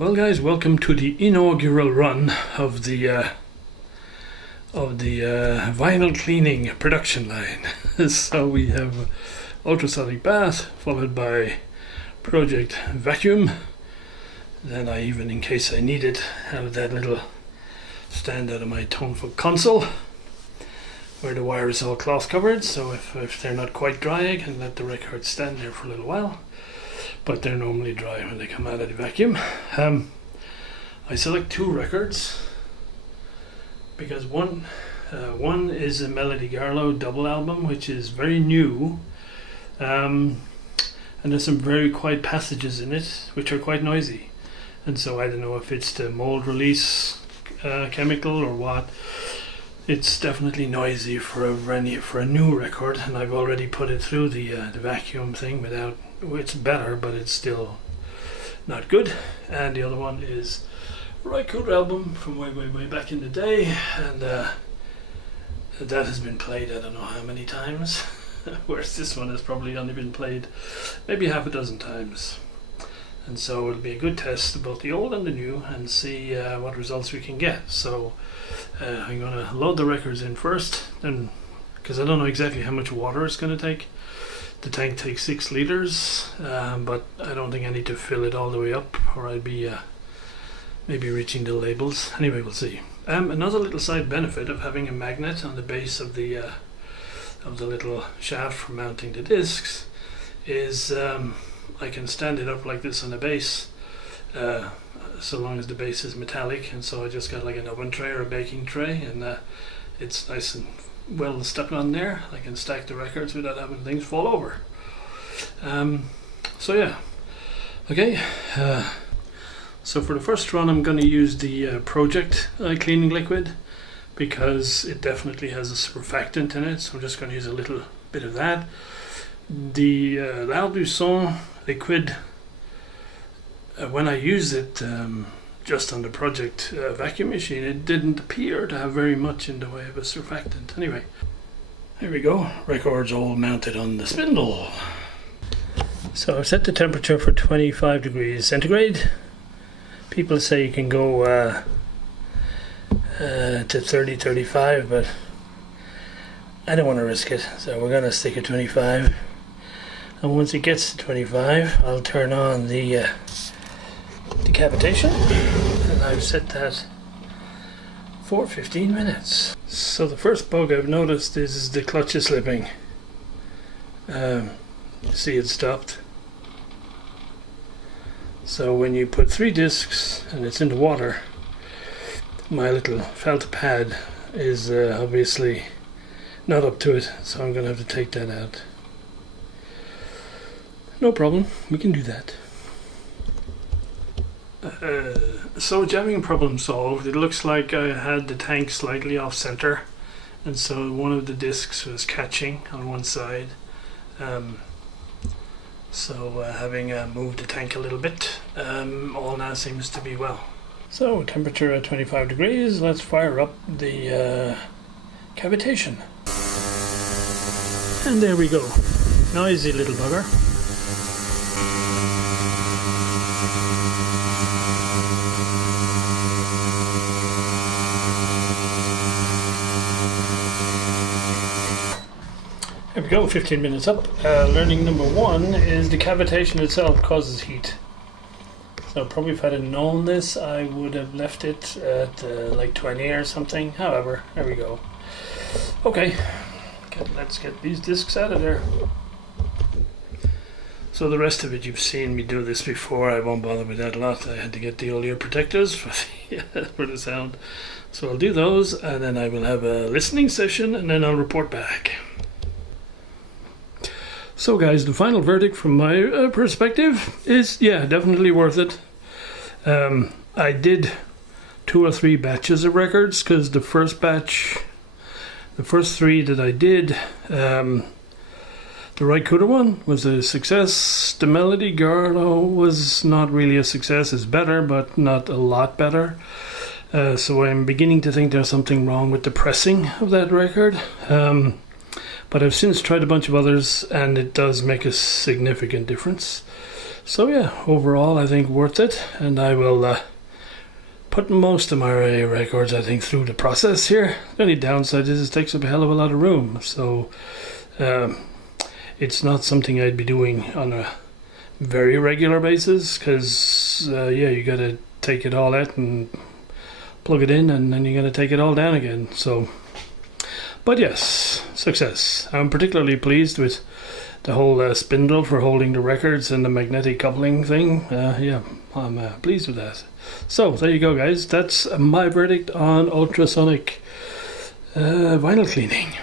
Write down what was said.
Well, guys, welcome to the inaugural run of the vinyl cleaning production line. So we have ultrasonic bath, followed by project vacuum. Then I even, in case I need it, have that little stand out of my toneful console where the wire is all cloth covered, so if they're not quite dry I can let the records stand there for a little while, but they're normally dry when they come out of the vacuum. I select two records because one is a Melody Garlot double album, which is very new, and there's some very quiet passages in it which are quite noisy, and so I don't know if it's the mold release chemical or what. It's definitely noisy for a new record, and I've already put it through the vacuum thing without. It's better, but it's still not good. And the other one is a Rycoder album from way back in the day, and that has been played I don't know how many times, whereas this one has probably only been played maybe half a dozen times. And so it'll be a good test of both the old and the new and see what results we can get. So I'm going to load the records in first, then, because I don't know exactly how much water it's going to take. The tank takes 6 liters, but I don't think I need to fill it all the way up, or I'd be maybe reaching the labels. Anyway, we'll see. Another little side benefit of having a magnet on the base of the little shaft for mounting the discs is I can stand it up like this on the base, so long as the base is metallic, and so I just got like an oven tray or a baking tray, and it's nice and well stuck on there. I can stack the records without having things fall over. So yeah, okay. So for the first run I'm going to use the project cleaning liquid because it definitely has a surfactant in it, so I'm just going to use a little bit of that. The Ultrasonic liquid, when I used it just on the project vacuum machine, it didn't appear to have very much in the way of a surfactant. Anyway, there we go, records all mounted on the spindle. So I've set the temperature for 25 degrees centigrade. People say you can go to 30-35, but I don't want to risk it, so we're going to stick at 25. And once it gets to 25, I'll turn on the cavitation, and I've set that for 15 minutes. So the first bug I've noticed is the clutch is slipping. See, it stopped. So when you put 3 discs and it's in the water, my little felt pad is obviously not up to it, so I'm going to have to take that out. No problem, we can do that. So jamming problem solved. It looks like I had the tank slightly off center, and so one of the discs was catching on one side. So having moved the tank a little bit, all now seems to be well. So temperature at 25 degrees, let's fire up the cavitation. And there we go. Noisy little bugger. There we go, 15 minutes up. Learning number 1 is the cavitation itself causes heat. So probably if I had known this, I would have left it at like 20 or something. However, there we go. Okay, let's get these discs out of there. So the rest of it, you've seen me do this before. I won't bother with that a lot. I had to get the old ear protectors for the sound. So I'll do those, and then I will have a listening session, and then I'll report back. So guys, the final verdict from my perspective is, yeah, definitely worth it. I did 2 or 3 batches of records, because the first 3 that I did, the Rycoder one was a success. The Melody Garlot was not really a success. It's better, but not a lot better. So I'm beginning to think there's something wrong with the pressing of that record. But I've since tried a bunch of others, and it does make a significant difference. So yeah, overall I think worth it, and I will put most of my records I think through the process here. The only downside is it takes up a hell of a lot of room, so it's not something I'd be doing on a very regular basis, because yeah, you gotta take it all out and plug it in, and then you gotta take it all down again. So, but yes, success. I'm particularly pleased with the whole spindle for holding the records and the magnetic coupling thing. Yeah, I'm pleased with that. So there you go, guys. That's my verdict on ultrasonic vinyl cleaning.